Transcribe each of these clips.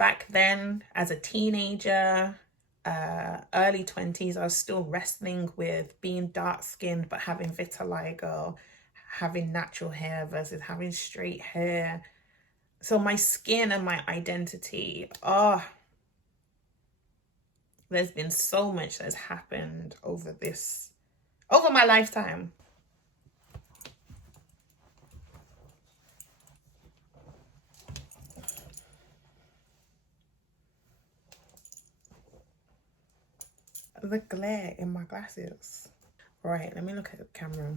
back then as a teenager, early 20s, I was still wrestling with being dark skinned but having vitiligo, having natural hair versus having straight hair. So my skin and my identity, there's been so much that's happened over my lifetime. The glare in my glasses. Right, let me look at the camera.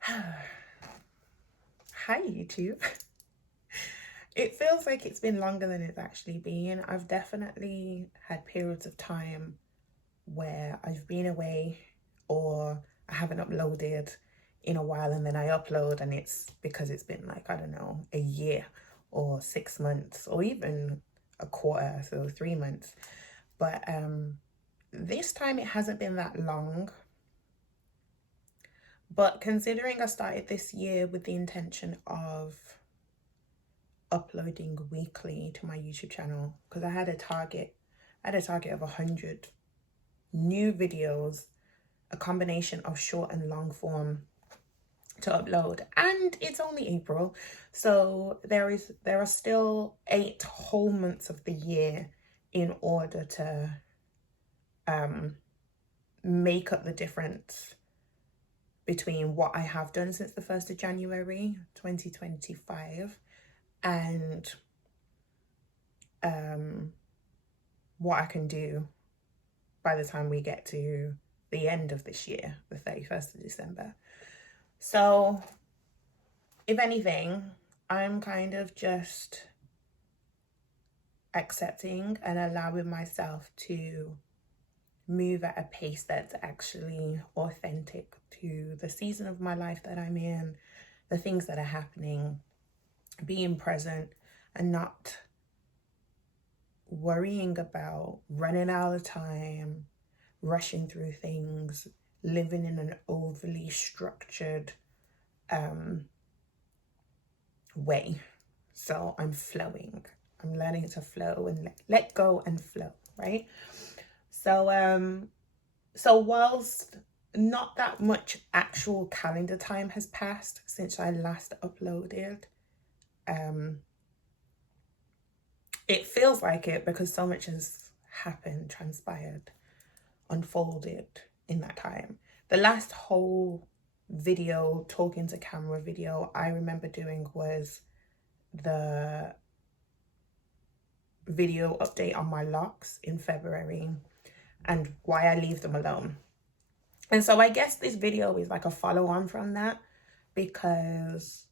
Hi, YouTube. It feels like it's been longer than it's actually been. I've definitely had periods of time where I've been away or I haven't uploaded in a while, and then I upload and it's because it's been like, I don't know, a year or 6 months or even a quarter, so 3 months. But this time it hasn't been that long. But considering I started this year with the intention of uploading weekly to my YouTube channel, because I had a target of 100 new videos, a combination of short and long form to upload, and it's only April, so there are still 8 whole months of the year in order to make up the difference between what I have done since the 1st of January 2025 and what I can do by the time we get to the end of this year, the 31st of December. So if anything, I'm kind of just accepting and allowing myself to move at a pace that's actually authentic to the season of my life that I'm in, the things that are happening, being present and not worrying about running out of time, rushing through things, living in an overly structured way. So I'm flowing. I'm learning to flow and let go and flow, right? So whilst not that much actual calendar time has passed since I last uploaded, it feels like it because so much has happened, transpired, unfolded in that time. The last whole video, talking to camera video I remember doing was the video update on my locks in February and why I leave them alone. And so I guess this video is like a follow-on from that, because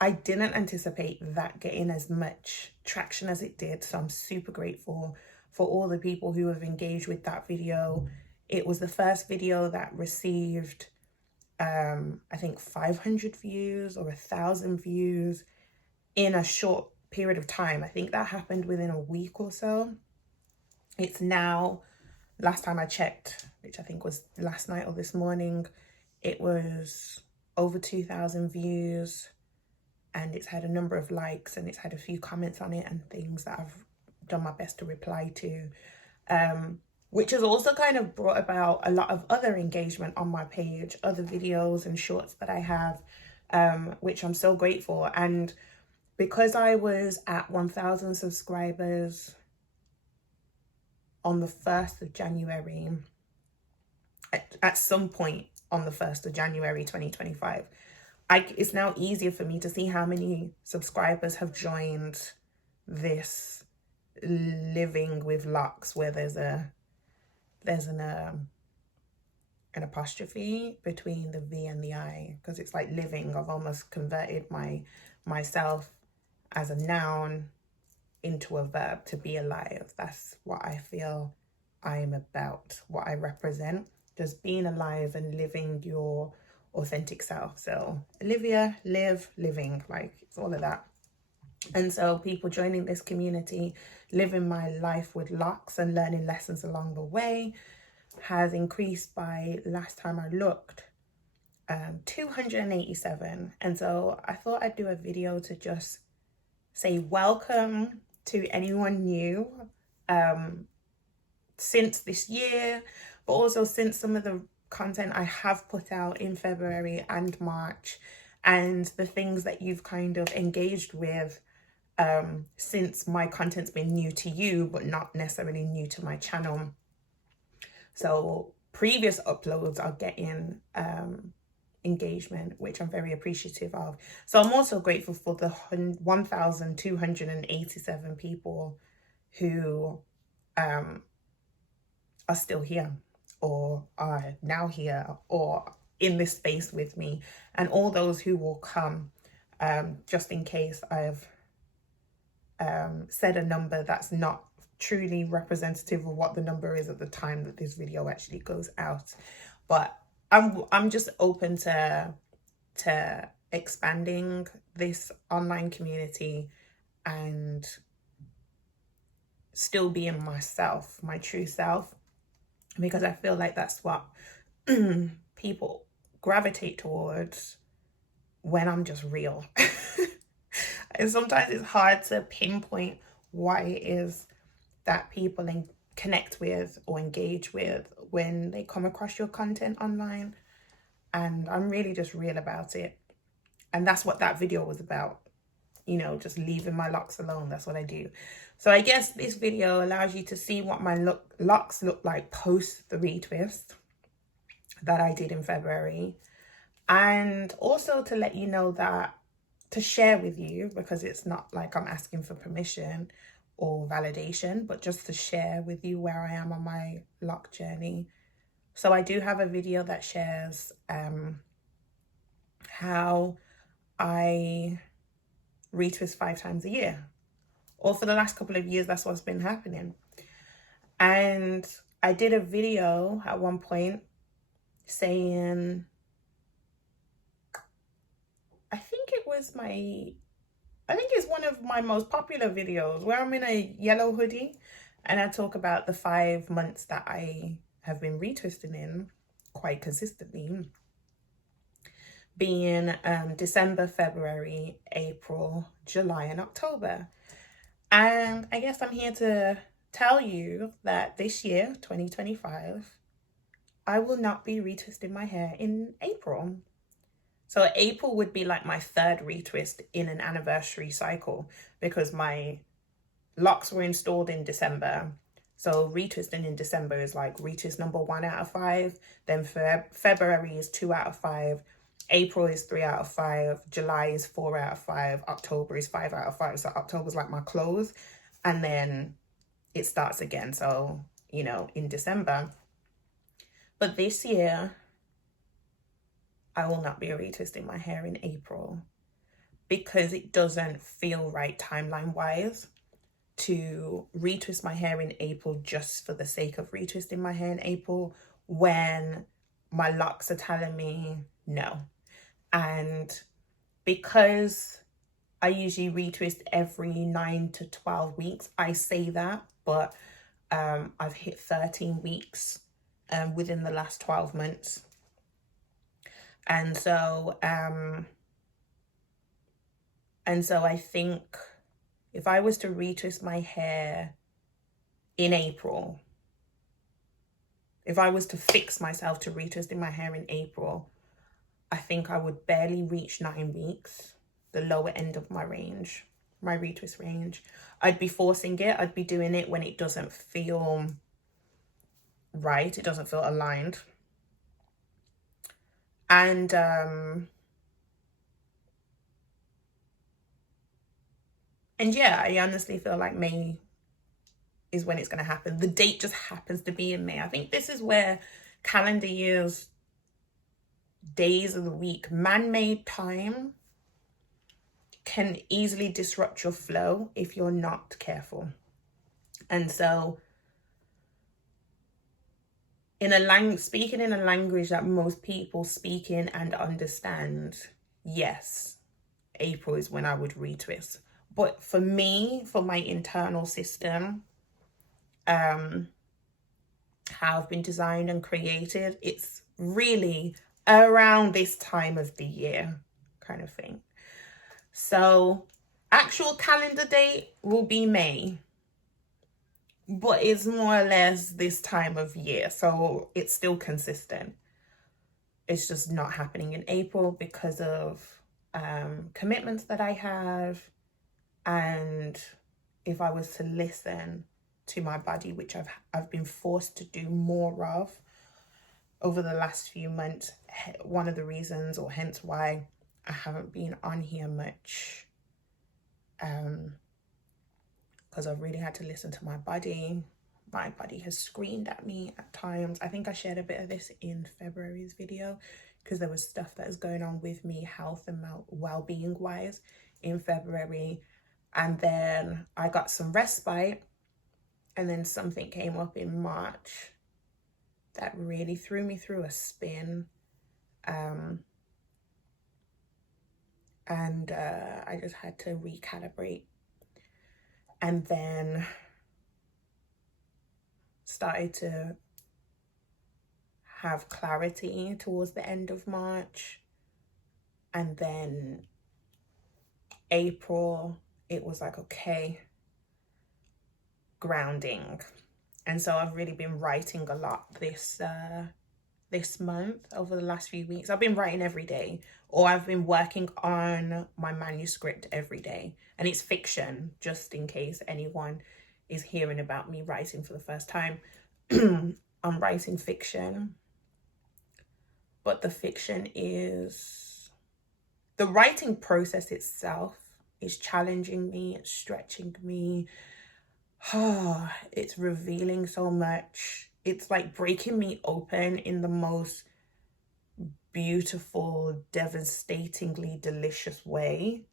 I didn't anticipate that getting as much traction as it did. So I'm super grateful for all the people who have engaged with that video. It was the first video that received, I think 500 views or 1,000 views in a short period of time. I think that happened within a week or so. It's now, last time I checked, which I think was last night or this morning, it was over 2,000 views, and it's had a number of likes and it's had a few comments on it and things that I've done my best to reply to, which has also kind of brought about a lot of other engagement on my page, other videos and shorts that I have, which I'm so grateful. And because I was at 1,000 subscribers on the 1st of January, at some point on the 1st of January 2025, it's now easier for me to see how many subscribers have joined this Living with LOCS, where there's an apostrophe between the V and the I, because it's like living. I've almost converted myself as a noun into a verb, to be alive. That's what I feel I am about, what I represent, just being alive and living your authentic self. So Olivia, live, living, like it's all of that. And so people joining this community, living my life with LOCS and learning lessons along the way, has increased by, last time I looked, 287. And so I thought I'd do a video to just say welcome to anyone new since this year, but also since some of the content I have put out in February and March, and the things that you've kind of engaged with since my content's been new to you, but not necessarily new to my channel. So previous uploads are getting engagement, which I'm very appreciative of. So I'm also grateful for the 1,287 people who are still here, or are now here, or in this space with me, and all those who will come, just in case I've said a number that's not truly representative of what the number is at the time that this video actually goes out. But I'm just open to expanding this online community and still being myself, my true self, because I feel like that's what people gravitate towards when I'm just real. And sometimes it's hard to pinpoint why it is that people connect with or engage with when they come across your content online. And I'm really just real about it. And that's what that video was about. You know, just leaving my locks alone. That's what I do. So I guess this video allows you to see what my locks look like post the retwist that I did in February. And also to let you know that, to share with you, because it's not like I'm asking for permission or validation, but just to share with you where I am on my lock journey. So I do have a video that shares how I retwist 5 times a year, or for the last couple of years, that's what's been happening. And I did a video at one point saying, I think it's one of my most popular videos where I'm in a yellow hoodie and I talk about the 5 months that I have been retwisting in quite consistently, being December, February, April, July, and October. And I guess I'm here to tell you that this year, 2025, I will not be retwisting my hair in April. So April would be like my 3rd retwist in an anniversary cycle, because my locks were installed in December. So retwisting in December is like retwist number 1 out of 5. Then February is 2 out of 5. April is 3 out of 5. July is 4 out of 5. October is 5 out of 5. So October's like my close. And then it starts again. So, you know, in December. But this year, I will not be retwisting my hair in April, because it doesn't feel right timeline-wise to retwist my hair in April just for the sake of retwisting my hair in April, when my locks are telling me no. And because I usually retwist every 9 to 12 weeks, I say that, but I've hit 13 weeks within the last 12 months. And so I think if I was to retwist my hair in April, if I was to fix myself to retwisting my hair in April, I think I would barely reach 9 weeks, the lower end of my range, my retwist range. I'd be forcing it. I'd be doing it when it doesn't feel right. It doesn't feel aligned. And yeah, I honestly feel like May is when it's going to happen. The date just happens to be in May. I think this is where calendar years, days of the week, man-made time can easily disrupt your flow if you're not careful. And so speaking in a language that most people speak in and understand, yes, April is when I would retwist. But for me, for my internal system, how I've been designed and created, it's really around this time of the year kind of thing. So actual calendar date will be May, but it's more or less this time of year, so it's still consistent. It's just not happening in April because of commitments that I have. And if I was to listen to my body, which I've been forced to do more of over the last few months, one of the reasons, or hence why I haven't been on here much, because I've really had to listen to my body. My body has screamed at me at times. I think I shared a bit of this in February's video, because there was stuff that is going on with me health and well-being wise in February. And then I got some respite, and then something came up in March that really threw me through a spin. I just had to recalibrate, and then started to have clarity towards the end of March. And then April, it was like, okay, grounding. And so I've really been writing a lot this month, over the last few weeks. I've been writing every day, or I've been working on my manuscript every day. And it's fiction, just in case anyone is hearing about me writing for the first time. I'm writing fiction, but the fiction is, the writing process itself is challenging me, it's stretching me. It's revealing so much. It's like breaking me open in the most beautiful, devastatingly delicious way.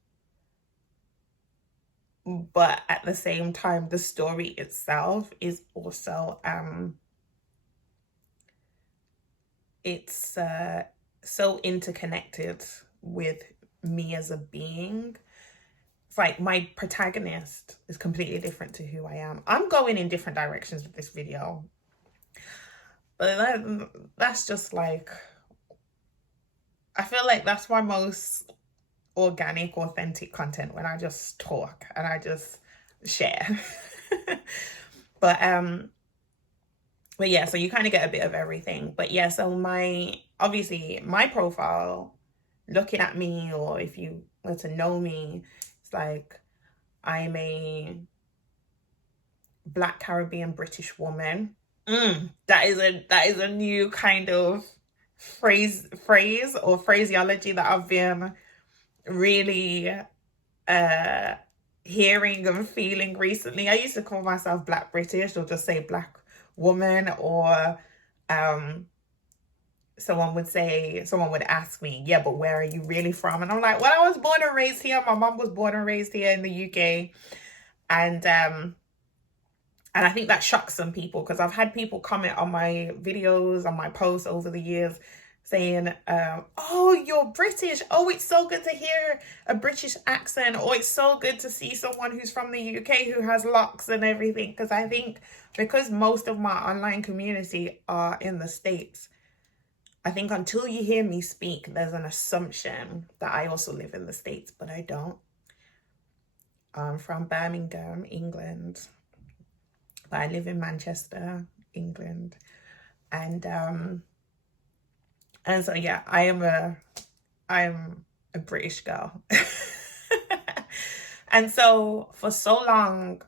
But at the same time, the story itself is also, it's so interconnected with me as a being. It's like my protagonist is completely different to who I am. I'm going in different directions with this video, but that's just like, I feel like that's my most organic, authentic content, when I just talk and I just share. but yeah, so you kind of get a bit of everything. But yeah, so obviously my profile, looking at me, or if you were to know me, it's like I'm a Black Caribbean British woman. That is a new kind of phrase or phraseology that I've been really hearing and feeling recently. I used to call myself Black British, or just say Black woman, or someone would ask me, yeah, but where are you really from? And I'm like, well, I was born and raised here. My mom was born and raised here in the UK. And I think that shocks some people, because I've had people comment on my videos, on my posts over the years, saying, oh, you're British. Oh, it's so good to hear a British accent. Or it's so good to see someone who's from the UK who has locks and everything. Because I think, because most of my online community are in the States, I think until you hear me speak, there's an assumption that I also live in the States, but I don't. I'm from Birmingham, England, but I live in Manchester, England. And so yeah, I am a British girl. And so for so long,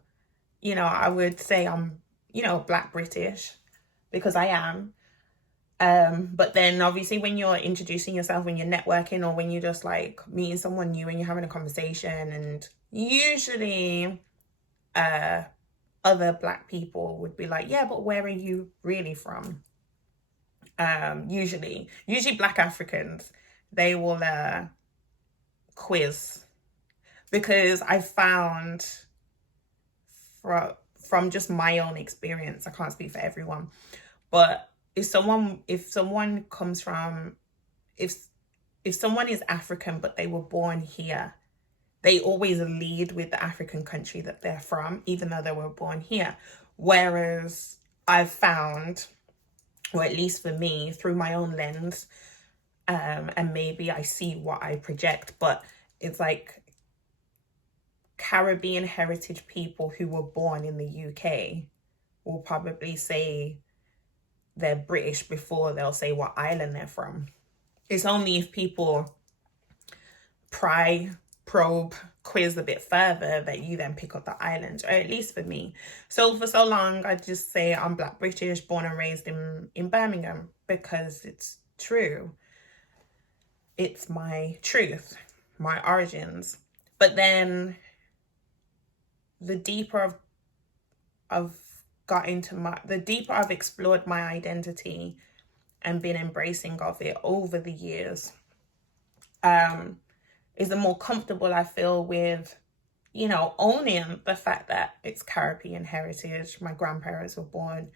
you know, I would say I'm, you know, Black British, because I am. But then obviously when you're introducing yourself, when you're networking, or when you're just like meeting someone new and you're having a conversation, and usually other Black people would be like, yeah, but where are you really from? Usually Black Africans, they will quiz, because I found from just my own experience, I can't speak for everyone, but if someone is African but they were born here, they always lead with the African country that they're from, even though they were born here. Whereas I've found, or at least for me, through my own lens, and maybe I see what I project, but it's like Caribbean heritage people who were born in the UK will probably say they're British before they'll say what island they're from. It's only if people probe, quiz a bit further that you then pick up the islands, or at least for me. So for so long, I just say I'm Black British, born and raised in Birmingham, because it's true. It's my truth, my origins. But then the deeper I've explored my identity and been embracing of it over the years, is the more comfortable I feel with, you know, owning the fact that it's Caribbean heritage. My grandparents were born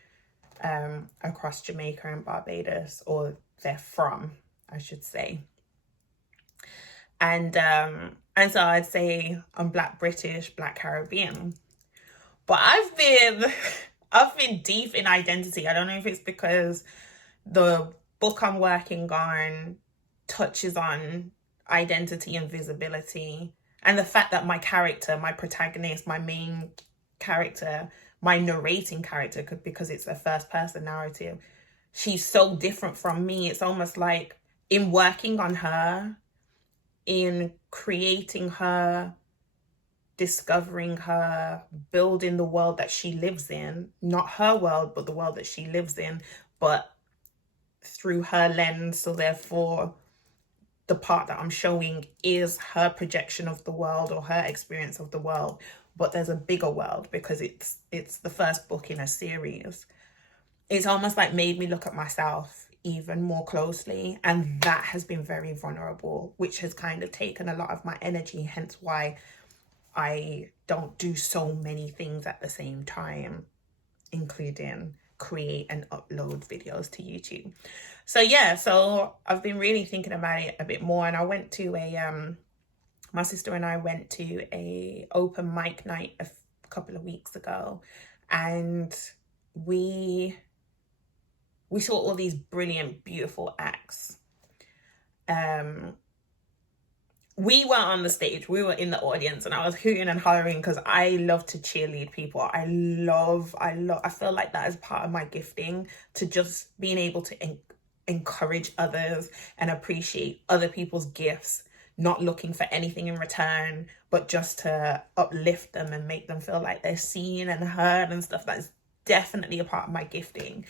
across Jamaica and Barbados, or they're from, I should say. And so I'd say I'm Black British, Black Caribbean. But I've been deep in identity. I don't know if it's because the book I'm working on touches on identity and visibility, and the fact that my character, my protagonist, my main character, my narrating character, because it's a first person narrative, she's so different from me. It's almost like in working on her, in creating her, discovering her, building the world that she lives in, not her world, but the world that she lives in, but through her lens. So therefore, the part that I'm showing is her projection of the world, or her experience of the world, but there's a bigger world because it's the first book in a series. It's almost like made me look at myself even more closely, and that has been very vulnerable, which has kind of taken a lot of my energy, hence why I don't do so many things at the same time, including create and upload videos to YouTube. So yeah, so I've been really thinking about it a bit more, and I went to my sister and I went to a open mic night a couple of weeks ago, and we saw all these brilliant, beautiful acts. We weren't on the stage, we were in the audience, and I was hooting and hollering because I love to cheerlead people. I feel like that is part of my gifting, to just being able to encourage others and appreciate other people's gifts, not looking for anything in return, but just to uplift them and make them feel like they're seen and heard and stuff. That's definitely a part of my gifting.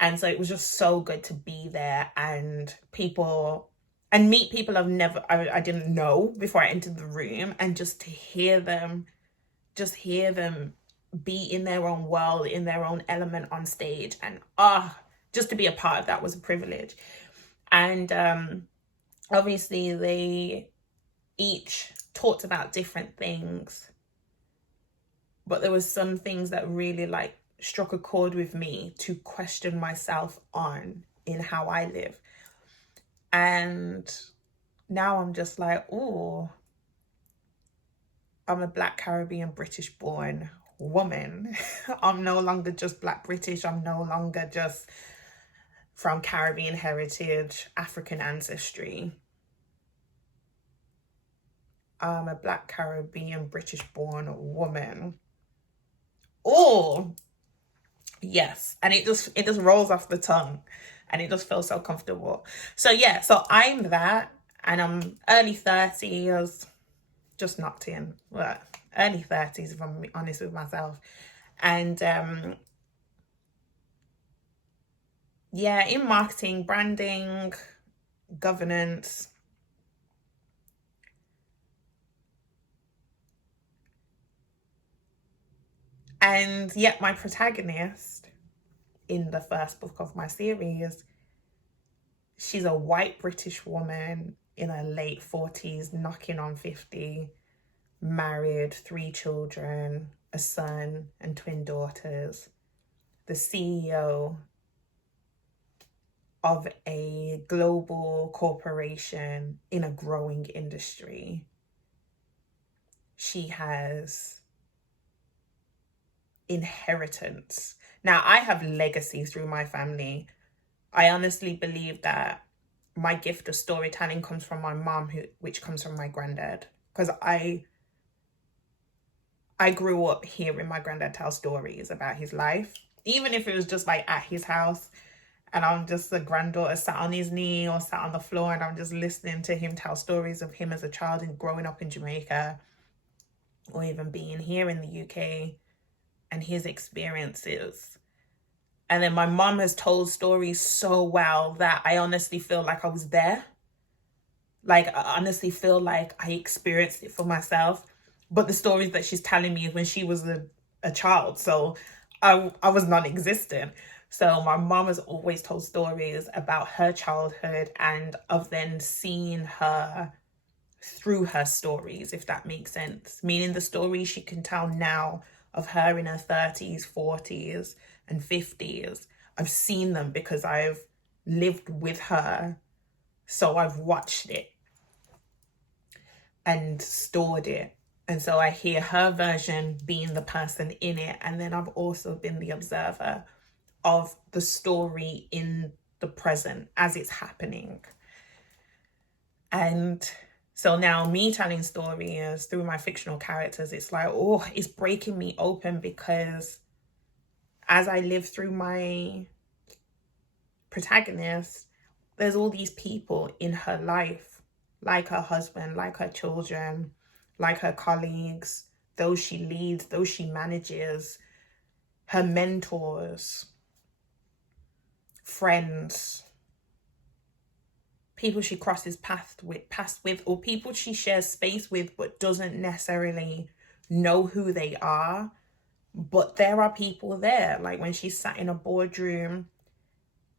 And so it was just so good to be there and meet people I didn't know before I entered the room, and just to hear them be in their own world, in their own element on stage. And just to be a part of that was a privilege. And obviously they each talked about different things, but there was some things that really like struck a chord with me to question myself on in how I live. And now I'm just like, oh, I'm a Black Caribbean British born woman. I'm no longer just Black British. I'm no longer just from Caribbean heritage, African ancestry. I'm a Black Caribbean British born woman. Oh, yes. And it just rolls off the tongue, and it just feels so comfortable. So yeah, so I'm that, and I'm early 30s, just knocked in, but early 30s if I'm honest with myself. And yeah, in marketing, branding, governance. And yet my protagonist in the first book of my series, she's a white British woman in her late 40s, knocking on 50, married, 3 children, a son and twin daughters, the CEO of a global corporation in a growing industry. She has inheritance. Now, I have legacy through my family. I honestly believe that my gift of storytelling comes from my mom, which comes from my granddad, because I grew up hearing my granddad tell stories about his life, even if it was just like at his house and I'm just a granddaughter sat on his knee or sat on the floor and I'm just listening to him tell stories of him as a child and growing up in Jamaica or even being here in the UK and his experiences. And then my mom has told stories so well that I honestly feel like I was there. Like, I honestly feel like I experienced it for myself. But the stories that she's telling me is when she was a child. So I was non-existent. So my mom has always told stories about her childhood and of then seeing her through her stories, if that makes sense. Meaning the stories she can tell now of her in her 30s, 40s, and 50s. I've seen them because I've lived with her. So I've watched it and stored it. And so I hear her version being the person in it. And then I've also been the observer of the story in the present as it's happening. And so now me telling stories through my fictional characters, it's like, oh, it's breaking me open, because as I live through my protagonist, there's all these people in her life, like her husband, like her children, like her colleagues, those she leads, those she manages, her mentors, friends, people she crosses paths with, or people she shares space with but doesn't necessarily know who they are. But there are people there, like when she's sat in a boardroom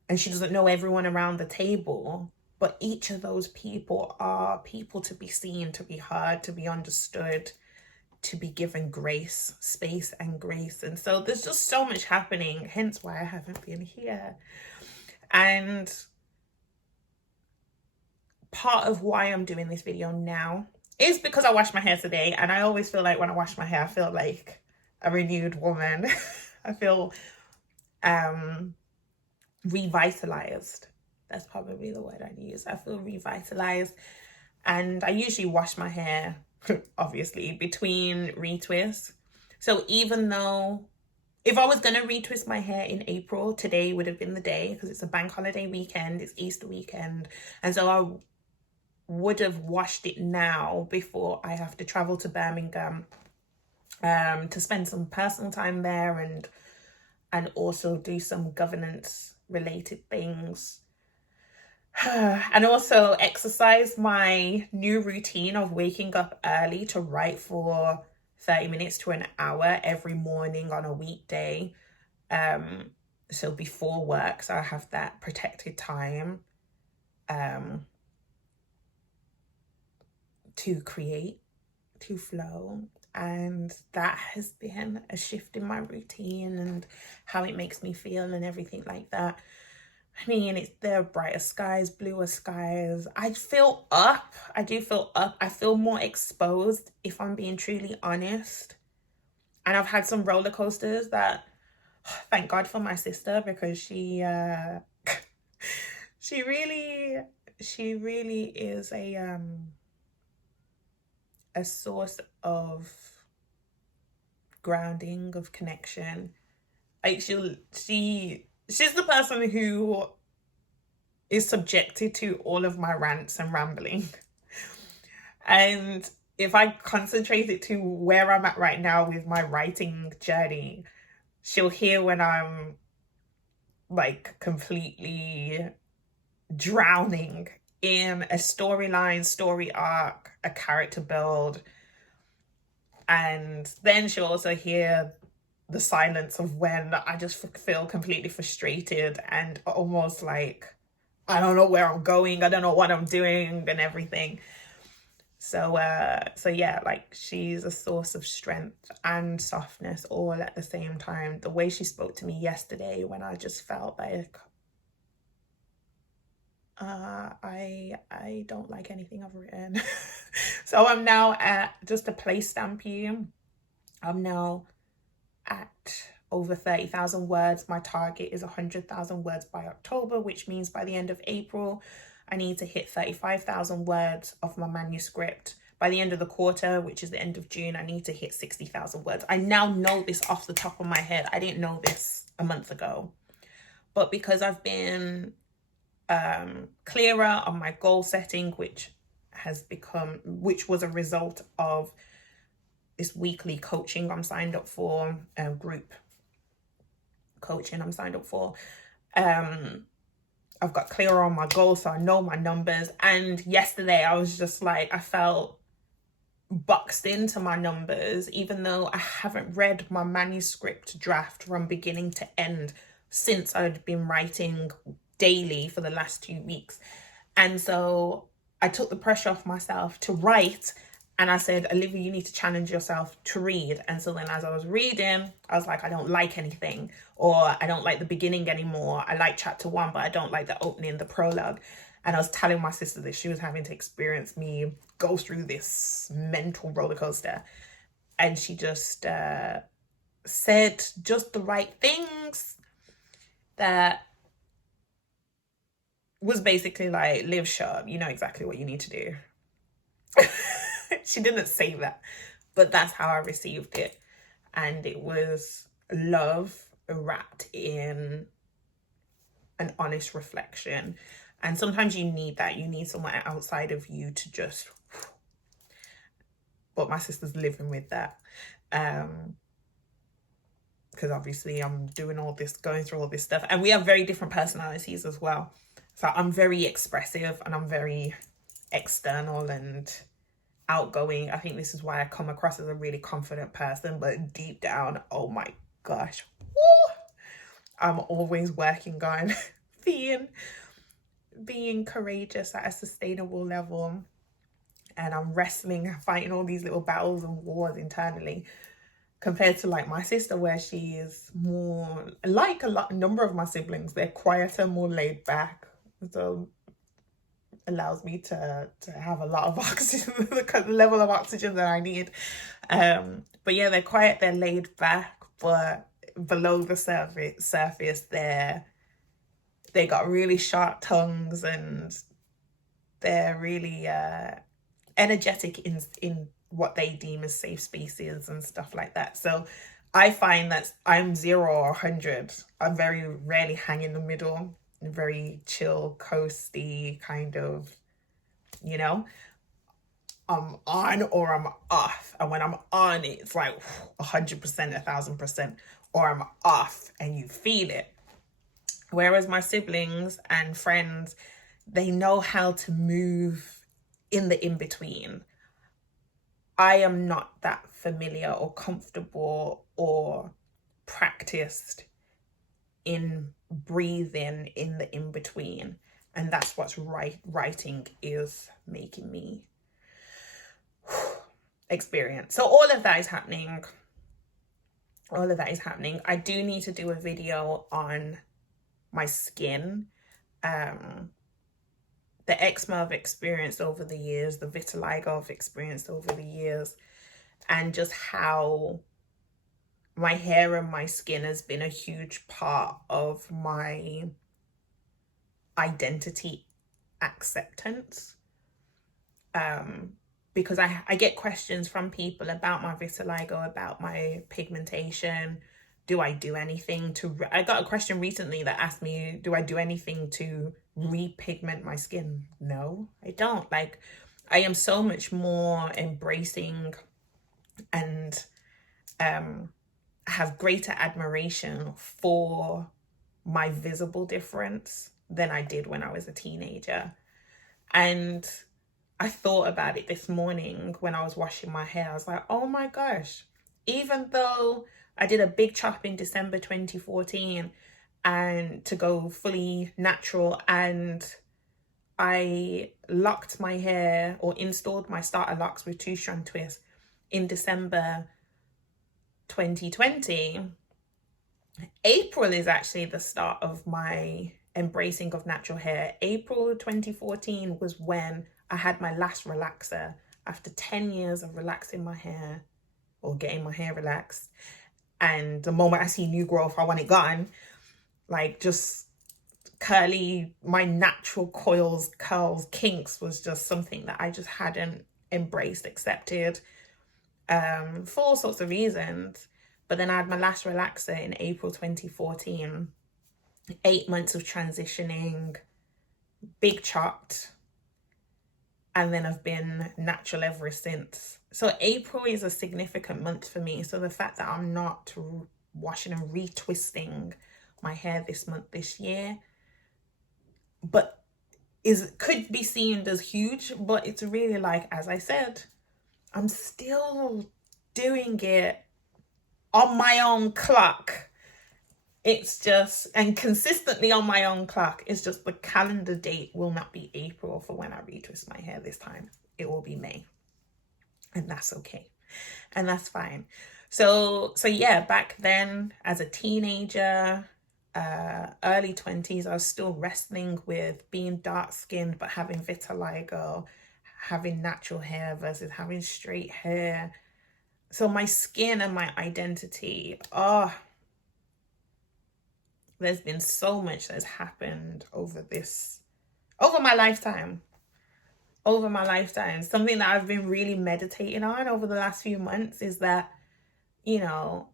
and she doesn't know everyone around the table, but each of those people are people to be seen, to be heard, to be understood, to be given grace, space and grace. And so there's just so much happening, hence why I haven't been here. And part of why I'm doing this video now is because I washed my hair today, and I always feel like when I wash my hair, I feel like a renewed woman. I feel revitalized. That's probably the word I'd use. I feel revitalized. And I usually wash my hair, obviously, between retwists. So even though, if I was going to retwist my hair in April, today would have been the day, because it's a bank holiday weekend, it's Easter weekend. And so I would have washed it now before I have to travel to Birmingham to spend some personal time there and also do some governance related things. And also exercise my new routine of waking up early to write for 30 minutes to an hour every morning on a weekday. So before work, so I have that protected time to create, to flow. And that has been a shift in my routine and how it makes me feel and everything like that. I mean, it's there, brighter skies, bluer skies. I feel up. I do feel up. I feel more exposed, if I'm being truly honest. And I've had some roller coasters that, thank God for my sister, because she really is a source of grounding, of connection. Like she's the person who is subjected to all of my rants and rambling. And if I concentrate it to where I'm at right now with my writing journey, she'll hear when I'm like completely drowning in a storyline, story arc, a character build. And then she'll also hear the silence of when I just feel completely frustrated and almost like I don't know where I'm going, I don't know what I'm doing and everything. So yeah, like she's a source of strength and softness all at the same time. The way she spoke to me yesterday when I just felt like I don't like anything I've written. So I'm now at, just to place stamp you, I'm now at over 30,000 words. My target is 100,000 words by October, which means by the end of April, I need to hit 35,000 words of my manuscript by the end of the quarter, which is the end of June, I need to hit 60,000 words. I now know this off the top of my head. I didn't know this a month ago. But because I've been clearer on my goal setting, which was a result of this weekly coaching I'm signed up for, group coaching I'm signed up for. I've got clearer on my goals, so I know my numbers. And yesterday I was just like, I felt boxed into my numbers, even though I haven't read my manuscript draft from beginning to end since I'd been writing daily for the last 2 weeks. And so I took the pressure off myself to write, and I said, Olivia, you need to challenge yourself to read. And so then as I was reading, I was like, I don't like anything, or I don't like the beginning anymore. I like chapter 1, but I don't like the opening, the prologue. And I was telling my sister that she was having to experience me go through this mental roller coaster. And she just said just the right things that was basically like, live sharp, you know exactly what you need to do. She didn't say that, but that's how I received it. And it was love wrapped in an honest reflection. And sometimes you need that. You need someone outside of you to just... But my sister's living with that. Because obviously I'm doing all this, going through all this stuff. And we have very different personalities as well. So I'm very expressive and I'm very external and outgoing. I think this is why I come across as a really confident person, but deep down, oh my gosh, woo, I'm always working on being courageous at a sustainable level. And I'm wrestling, fighting all these little battles and wars internally, compared to like my sister, where she is more like a number of my siblings. They're quieter, more laid back, so allows me to have a lot of oxygen, the level of oxygen that I need. But yeah, they're quiet, they're laid back, but below the surface they got really sharp tongues, and they're really energetic in what they deem as safe spaces and stuff like that. So I find that I'm 0 or 100. I very rarely hang in the middle. Very chill, coasty kind of, you know, I'm on or I'm off. And when I'm on, it's like 100%, 1000%, or I'm off and you feel it. Whereas my siblings and friends, they know how to move in the in-between. I am not that familiar or comfortable or practiced in breathing in the in-between, and that's what's writing is making me experience. So all of that is happening. I do need to do a video on my skin, the eczema I've experienced over the years, the vitiligo I've experienced over the years, and just how my hair and my skin has been a huge part of my identity acceptance. Because I get questions from people about my vitiligo, about my pigmentation. Do I do anything to... I got a question recently that asked me, do I do anything to repigment my skin? No, I don't. Like, I am so much more embracing and have greater admiration for my visible difference than I did when I was a teenager. And I thought about it this morning when I was washing my hair. I was like, oh my gosh, even though I did a big chop in December 2014 and to go fully natural, and I locked my hair or installed my starter locks with 2-strand twists in December 2020, April is actually the start of my embracing of natural hair. April 2014 was when I had my last relaxer after 10 years of relaxing my hair or getting my hair relaxed. And the moment I see new growth, I want it gone. Like, just curly, my natural coils, curls, kinks was just something that I just hadn't embraced, accepted, for all sorts of reasons. But then I had my last relaxer in April 2014. 8 months of transitioning, big chopped, and then I've been natural ever since. So April is a significant month for me. So the fact that I'm not washing and retwisting my hair this month, this year, but could be seen as huge, but it's really like, as I said, I'm still doing it on my own clock. It's just, and consistently on my own clock. It's just the calendar date will not be April for when I retwist my hair this time. It will be May. And that's okay. And that's fine. So yeah, back then as a teenager, early 20s, I was still wrestling with being dark skinned but having vitiligo, having natural hair versus having straight hair. So my skin and my identity, there's been so much that's happened over my lifetime. Something that I've been really meditating on over the last few months is that, you know,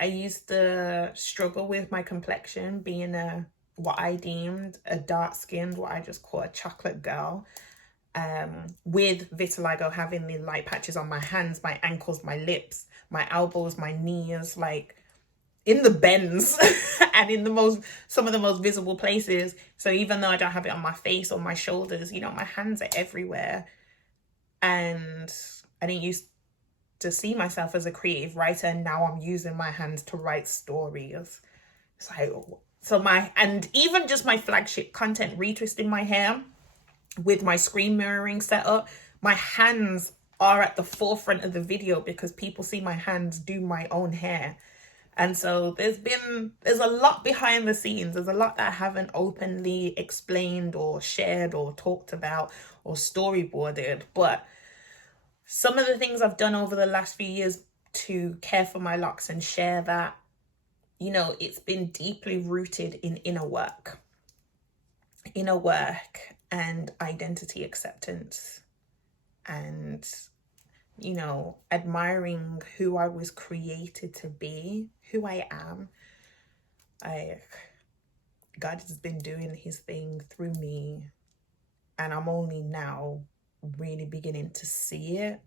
I used to struggle with my complexion, being what I deemed a dark-skinned, what I just call a chocolate girl, with vitiligo, having the light patches on my hands, my ankles, my lips, my elbows, my knees, like in the bends and in some of the most visible places. So even though I don't have it on my face or my shoulders, you know, my hands are everywhere. And I didn't used to see myself as a creative writer, and now I'm using my hands to write stories. And even just my flagship content, retwisting my hair with my screen mirroring setup, my hands are at the forefront of the video because people see my hands do my own hair. And so there's a lot behind the scenes. There's a lot that I haven't openly explained or shared or talked about or storyboarded. But some of the things I've done over the last few years to care for my locks and share that, you know, it's been deeply rooted in inner work and identity acceptance, and, you know, admiring who I was created to be, who I am. God has been doing his thing through me, and I'm only now really beginning to see it,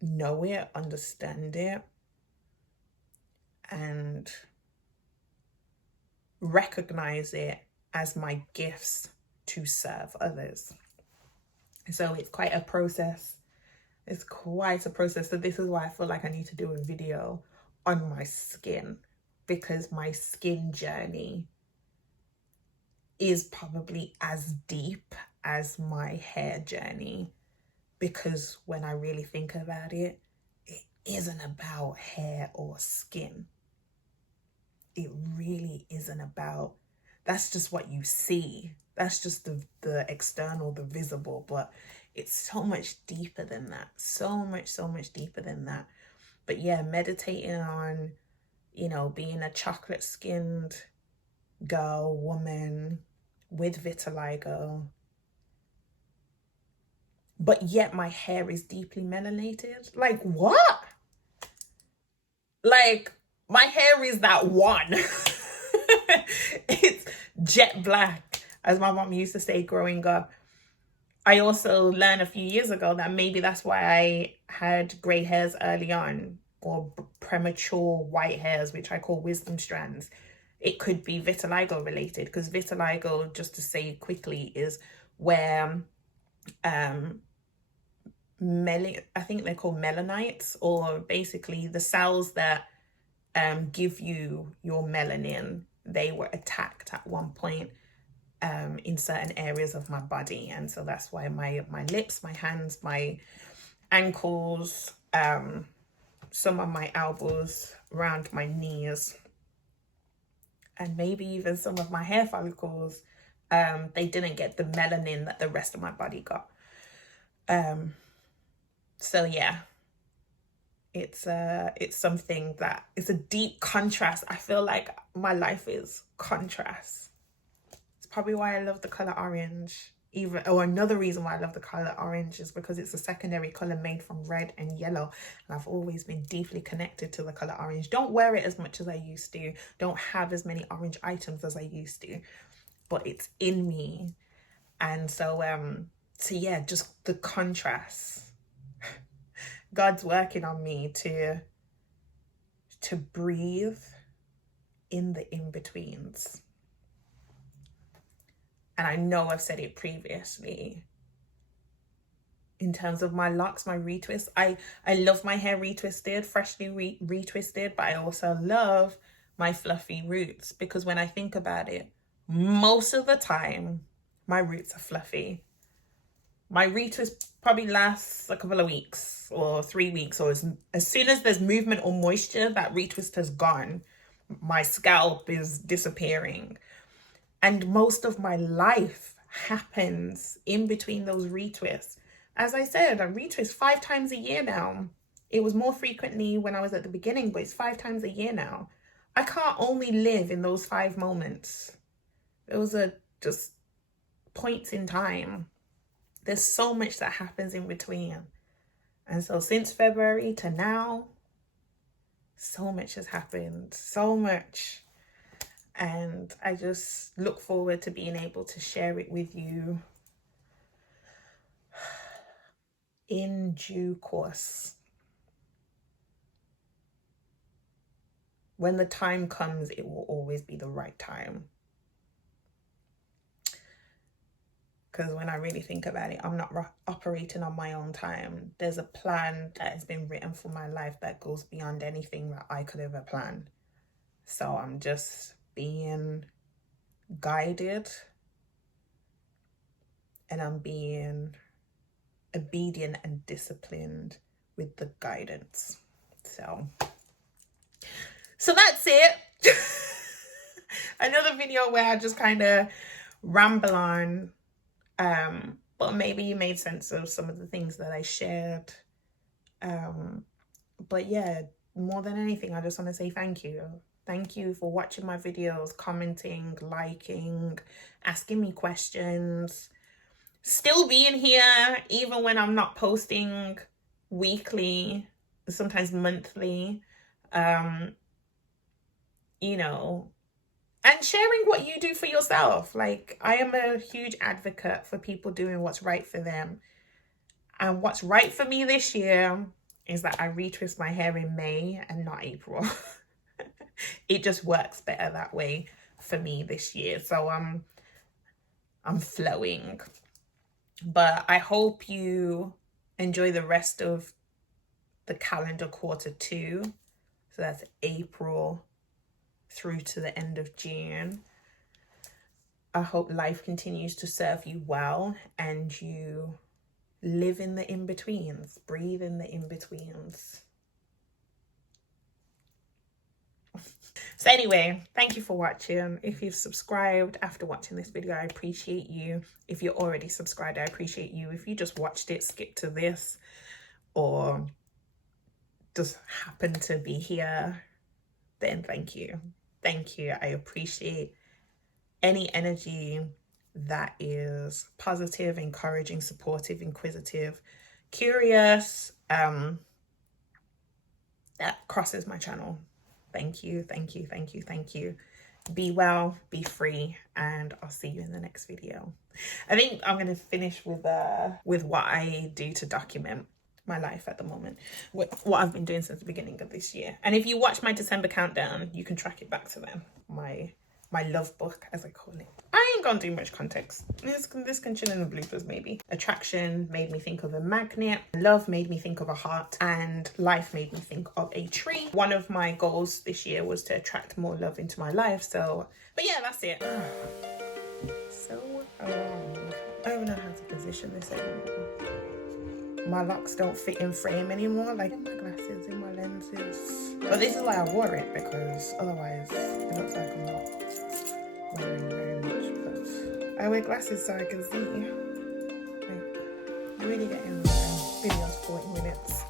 know it, understand it, and recognize it as my gifts to serve others. So it's quite a process. So this is why I feel like I need to do a video on my skin, because my skin journey is probably as deep as my hair journey. Because when I really think about it, it isn't about hair or skin. It really isn't about, that's just what you see. That's just the external, the visible, but it's so much deeper than that. So much deeper than that. But yeah, meditating on, you know, being a chocolate skinned girl, woman with vitiligo, but yet my hair is deeply melanated. Like, what? Like, my hair is that one. It's jet black, as my mom used to say growing up. I also learned a few years ago that maybe that's why I had grey hairs early on, or premature white hairs, which I call wisdom strands. It could be vitiligo related, because vitiligo, just to say quickly, is where I think they're called melanocytes, or basically the cells that give you your melanin. They were attacked at one point in certain areas of my body, and so that's why my lips, my hands, my ankles, some of my elbows, around my knees, and maybe even some of my hair follicles, they didn't get the melanin that the rest of my body got. So yeah, it's something that it's a deep contrast. I feel like my life is contrast. It's probably why I love the color orange. Another reason why I love the color orange is because it's a secondary color made from red and yellow, and I've always been deeply connected to the color orange. Don't wear it as much as I used to, don't have as many orange items as I used to, but it's in me. And so yeah, just the contrast. God's working on me to breathe in the in-betweens. And I know I've said it previously. In terms of my locks, my retwists, I love my hair retwisted, freshly retwisted, but I also love my fluffy roots, because when I think about it, most of the time, my roots are fluffy. My retwist probably lasts a couple of weeks or 3 weeks, or as soon as there's movement or moisture, that retwist has gone. My scalp is disappearing. And most of my life happens in between those retwists. As I said, I retwist 5 times a year now. It was more frequently when I was at the beginning, but it's 5 times a year now. I can't only live in those 5 moments. Those are just points in time. There's so much that happens in between. And so since February to now, so much has happened, so much. And I just look forward to being able to share it with you in due course. When the time comes, it will always be the right time. Because when I really think about it, I'm not operating on my own time. There's a plan that has been written for my life that goes beyond anything that I could ever plan. So I'm just being guided, and I'm being obedient and disciplined with the guidance. So that's it. Another video where I just kind of ramble on, but maybe you made sense of some of the things that I shared. But yeah, more than anything, I just want to say thank you. Thank you for watching my videos, commenting, liking, asking me questions, still being here even when I'm not posting weekly, sometimes monthly, you know, and sharing what you do for yourself. Like, I am a huge advocate for people doing what's right for them. And what's right for me this year is that I retwist my hair in May and not April. It just works better that way for me this year. So I'm flowing. But I hope you enjoy the rest of the calendar Q2. So that's April through to the end of June. I hope life continues to serve you well and you live in the in-betweens, breathe in the in-betweens. So anyway, thank you for watching. If you've subscribed after watching this video, I appreciate you. If you're already subscribed, I appreciate you. If you just watched it, skip to this, or just happen to be here, then thank you. Thank you. I appreciate any energy that is positive, encouraging, supportive, inquisitive, curious, that crosses my channel. Thank you, thank you, thank you, thank you. Be well, be free, and I'll see you in the next video. I think I'm going to finish with what I do to document my life at the moment, what I've been doing since the beginning of this year. And if you watch my December countdown, you can track it back to them. My love book, as I call it. I ain't gonna do much context. This can chill in the bloopers maybe. Attraction made me think of a magnet. Love made me think of a heart. And life made me think of a tree. One of my goals this year was to attract more love into my life. So, but yeah, that's it. So, I don't know how to position this anymore. My locks don't fit in frame anymore, like in my glasses, in my lenses. But this is why I wore it, because otherwise it looks like I'm not wearing very much. But I wear glasses so I can see. Like, really getting the videos 40 minutes.